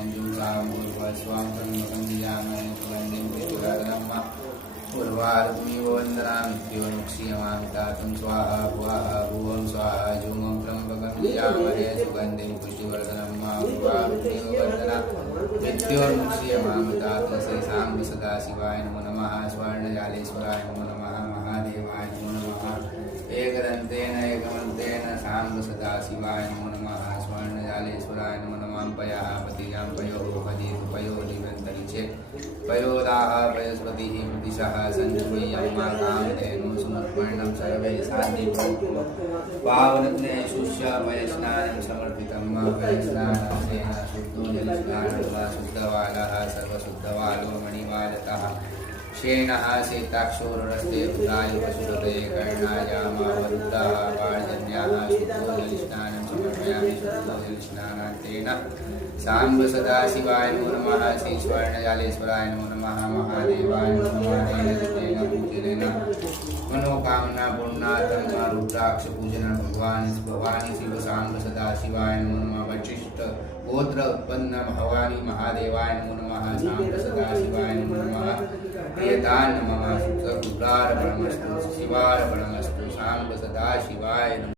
मंजुं सामूर्वस्वां तन्मकञ्जामहे सुगन्धिं प्रचुरगणम् उर्वारुक्मिव वन्दनामित्योनुक्षीयमां तातं स्वाहा स्वाहा भुवं स्वाहा जुमं त्र्यम्बकं यजामहे सुगन्धिं पुष्टिवर्धनं उर्वारुक्मिव वन्दनामित्योनुक्षीयमां तातं श्रीशाम्ब सदाशिवाय नमो नमः स्वर्णजालेश्वराय नमो नमः महादेवाय नमो नमः एकदन्तेन एकमन्तेन शाम्ब सदाशिवाय नमो नमः स्वर्णजालेश्वराय नमो नमः पयापतियां पयोः पदीतु पयोदिवन्तरिक्षे पयोदाः पयस्पतिः प्रतिशः सञ्जुवय्यं मातामधेनु समुत्पन्नं सर्वैः साधिं पावनज्ञेषु च पयस्नानं समर्पितं पयस्नानेन शुद्धो जलस्नानं वा शुद्धवालः सर्वशुद्धवालो मणिवालतः शेनः शेताक्षोरस्ते उदायुपसुरते कर्णायामावरुद्धः पार्जन्याः शुद्धो जलस्नानं समर्पयामि शुद्धो जलस्नानान्तेन सांब सदाशिवाय नमो नमः श्री स्वर्णजालेश्वराय नमो नमः महादेवाय नमो नमः मनोकामना पूर्णार्थं रुद्राक्ष पूजन भवानी शिव सांब सदाशिवाय नमो नमः वशिष्ठ गोत्र उत्पन्न भवानी महादेवाय नमो नमः सांब सदाशिवाय नमो नमः प्रियतान नमः शुक्लार्पणमस्तु शिवार्पणमस्तु सांब सदाशिवाय नमः।